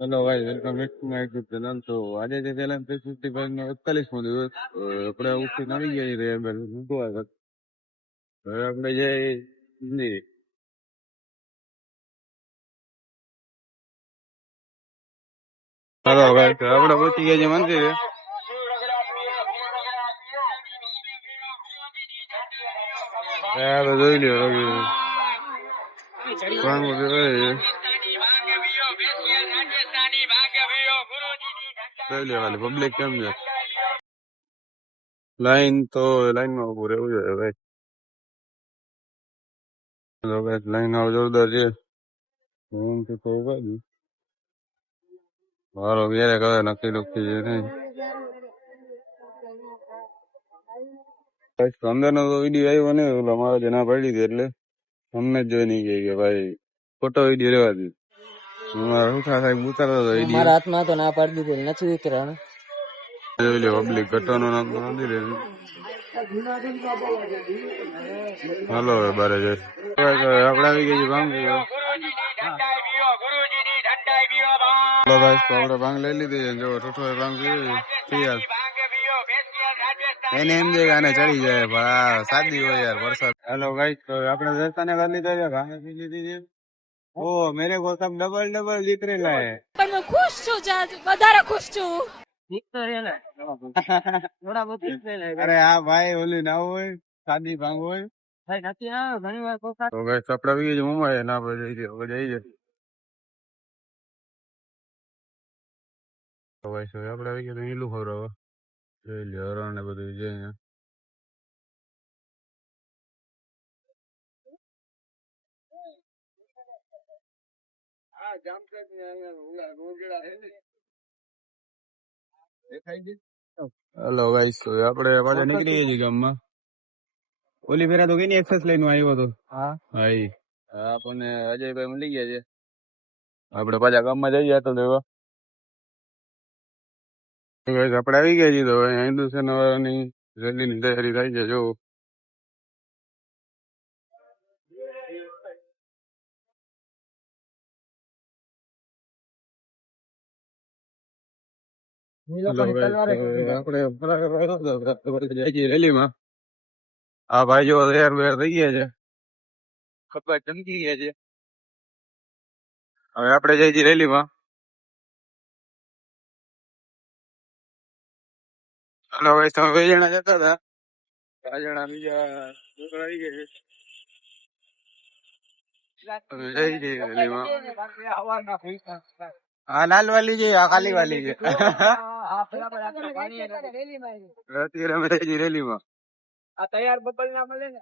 Hello ભાઈ, welcome back to my YouTube channel. તો આજે જે ચેનલ 365 નો 41મો દિવસ. આપણે ઉઠીને આવી ગયા છીએ હવે આપણે જઈ મંદિરે. હાલો ભાઈ, તો આપણે પહોંચી ગયા છીએ મંદિરે. જોઈ લ્યો પબ્લિક કેમ છે. લાઈનમાં ઉભું રહેવું જોઈએ ભાઈ. લાઈન આવ જોરદાર છે. હું તો ઉભા મારો ક્યારે કહે નક્કી નક્કી છે નહીં. અંદર નો તો વિડીયો આવ્યો ને ઓલા મારા જના પડી હતી એટલે અમને જ જોઈ નહીં કે ભાઈ ફોટો વિડીયો લેવા દીધું. મારા રૂઠા સાહેબ ઉતારતો હતો વિડીયો. મારા હાથમાં તો ના પાડી દીધેલ નથી ઉતરવાનું. જોઈ લે પબ્લિક ઘટવાનો નથી રે. હાલો હવે બારે જઈશ. આપણે આવી ગઈ ભાંગ ગયો. આપણે ભાંગ લઈ લીધી. જો ઠોઠો ભાંગ પીએ એને એમ છે કે આને ચડી જાય પણ સાદી હોય યાર વરસાદ. હેલો ગાઈસ, તો આપણે દર્શન કરી લીધા છે, ભાંગ પી લીધી છે. ઓ મેરે કો સબ ડબલ જીત રેલા હે. પણ હું ખુશ છું, વધારે ખુશ છું. અરે હા ભાઈ, ઓલી ના હોય સાદી ભાંગ હોય ઘણી વાર તો ગાઈસ આપણે આવી ગઈ છે મુંબઈ. ના આપણે જઈ જાય તો ગાઈસ આપણે આવી ગયા નીલું ખવડાવવા. જોઈ લે હરણ ને બધું છે અહીંયા. હેલો ગાઈસ, આપણે પાછા નીકળી ગયા છીએ ગામમાં. ઓલી ફેરા તો કેની એક્સેસ લઈને આવ્યો હતો. હા આપણને અજયભાઈ મળી ગયા છે. આપણે પાછા ગામમાં જઈએ તો દેવા. આપણે આવી ગયા છીએ તો હિન્દુ સેનાની રેલીની તૈયારી થાય છે. જો આપણે જાય છીએ રેલીમાં. આ ભાઈ જો તૈયાર બેર થઈ ગયા છે, ખભા ચમકી ગયા છે. હવે આપણે જાય છીએ રેલીમાં. હલો ભાઈ, તમે 2 જણા જતા હતા, 4 જણા બીજા છોકરા આવી ગયા છે. જઈ છીએ રેલીમાં. હા લાલ વાલી છે, આ કાલી વાલી છે. અત્યારે અમે જઈ છીએ રેલીમાં. આ તૈયાર બબલ ના મળે ને.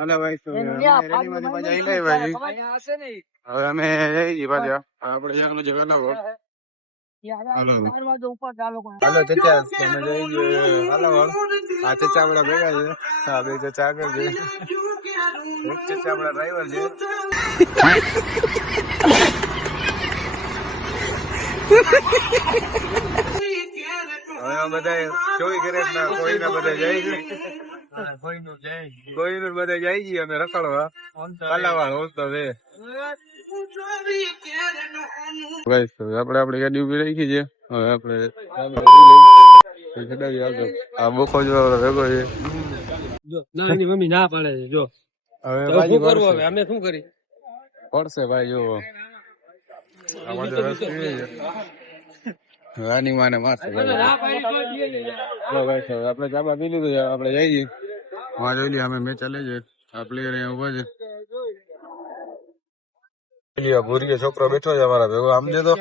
હાલો ભાઈ, તો રેલીમાંથી પાછા હિલાઈ ભાઈ. હવે અમે જઈ છીએ પાછા. આપણે જવાનું છે વેલાવળ. હાલો ચચા, તમે જઈ છીએ વેલાવળ. આ ચચા આપડા ભેગા છે. હા, 2 ચચા આગળ છે. 1 ચચા આપડા ડ્રાઈવર છે. હવે બધા 24 કેરેટ ના કોઈના બધા જાય છે. કોઈનું બધા જાય છીએ અમે રખડવા. કાલાવાળ હોતો છે. ગાઈસ તો આપણે આપણી ગાડી ઉભી રાખી છે. હવે આપણે ચડાવી આવજો. આ બોખો જો ભેગો છે. જો ના એની મમ્મી ના પાડે છે જો હવે તો બાજી શું કરવું પડશે. હવે અમે શું કરી પડશે ભાઈ જો રાની માને મારશે ના પાડી તો જ લઈ લે. ચલો ભાઈ સાહેબ આપણે ચાબા પી લીધું છે. આપણે જઈએ વાં જોઈ લઈએ અમે મેચ ચાલે છે. આ પ્લેયર અહીંયા ઉભા છે. ભૂરીએ છોકરો બેઠો છે અમારા ભેગો આમ દે તો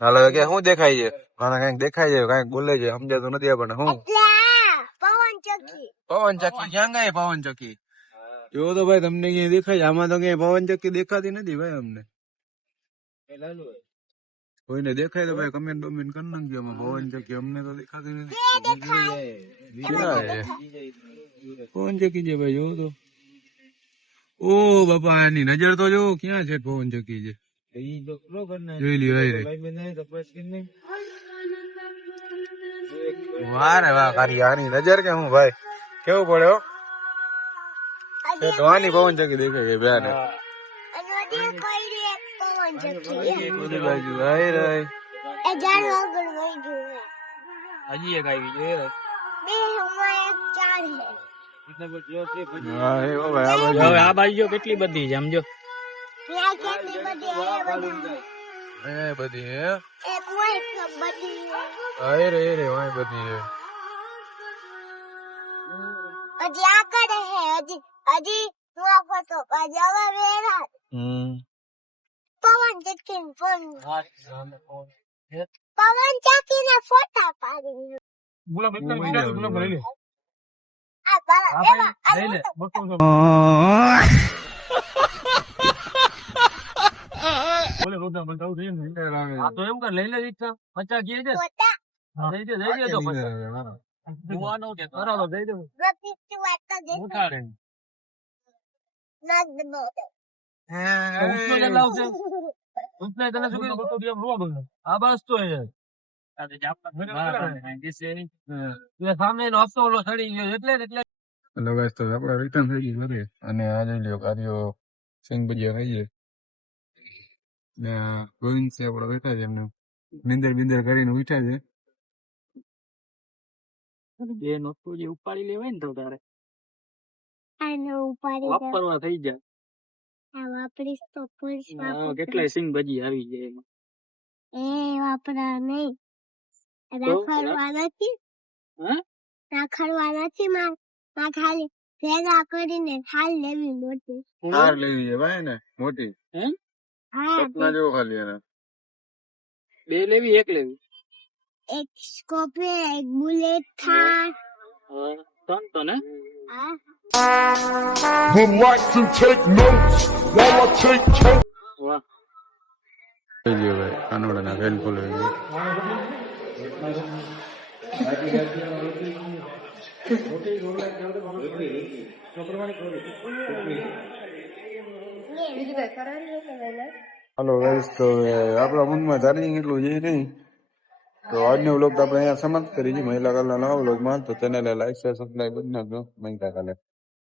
હાલ હવે કે શું દેખાય છે મને કઈક દેખાય છે કઈક બોલે છે સમજાતું નથી આપણને શું પવન ચક્કી ક્યાં ગઈ પવન ચક્કી જો તો ભાઈ તમને ક્યાંય દેખાય છે આમાં તો ક્યાંય પવન ચક્કી દેખાતી નથી ભાઈ અમને કોઈને દેખાય તો ભાઈ કમેન્ટ બમેન્ટ કરી નાખજો આમાં પવન ચક્કી અમને તો દેખાતી નથી ક્યાં છે પવન ચક્કી છે ભાઈ જોવો તો ઓ બાપા એની નજર તો જો ક્યાં છે પવન ચક્કી છે જોઈ લ્યો વારે વાહ કારી આની નજર કે હું ભાઈ કેવું પડે હો ધોવાની પવન ચક્કી દેખાય છે બેન બધી બાજુ આઈ રહી હજી એક આવી જોઈએ હા એ ભાઈ આ બાજુ હવે આ બાજુ જો કેટલી બધી છે સમજો એ બધી હે આઈ રે વાય બધી હે હજી આગળ હે હજી પવન ચક્કી ના ફોટા પાડી તો એમ કર લઈ લે રિક્ષા 50 કે છે દઈ દે તો જોવાનો કે કરાવો દઈ દે ઉઠાડે ઉઠલો જ લાવશે ઉઠલે તને શું કીધું આ બસ તો એ સામે નો હપ્તો ઓલો ચડી ગયો એટલે હેલો ગાઈસ તો આપણે રિટર્ન થઈ ગઈ ઘરે અને આ જોઈ લ્યો કાર્યો સિંગ ભજીયા ખાઈએ ને ગોવિંદ છે આપણે બેઠા છે એમને નિંદર બિંદર કરીને ઉઠ્યા છે બે નોટો જે ઉપાડી લેવાય ને તો તારે આનો ઉપાડી વાપરવા થઈ જાય આ વાપરીશ તો પોલીસ કેટલાય સિંગ ભજી આવી જાય એમાં વાપરા નહીં રાખડવા નથી હા રાખડવા નથી માં ખાલી ભેગા કરીને થાળ લેવી મોટી હાર લેવી છે ભાઈ ને મોટી હા સપના જેવો ખાલી એને બે લેવી એક લેવી એક સ્કોર્પિયો એક બુલેટ થાર ત્રણ તો ને હા Relax and take notes while I take toast. વાહ થઈ ગયો ભાઈ કાનોડાના વેલ ફૂલ હાલો ગાઈસ તો આપણા મનમાં ચાર્જિંગ એટલું છે નહીં તો આજનો વ્લોગ આપણે અહીંયા સમાપ્ત કરી છે મહિલા કાલના નવા વ્લોગમાં તો ચેનલને લાઈક શેર સબસ્ક્રાઈબ કરી નાખજો મહિલા કાલે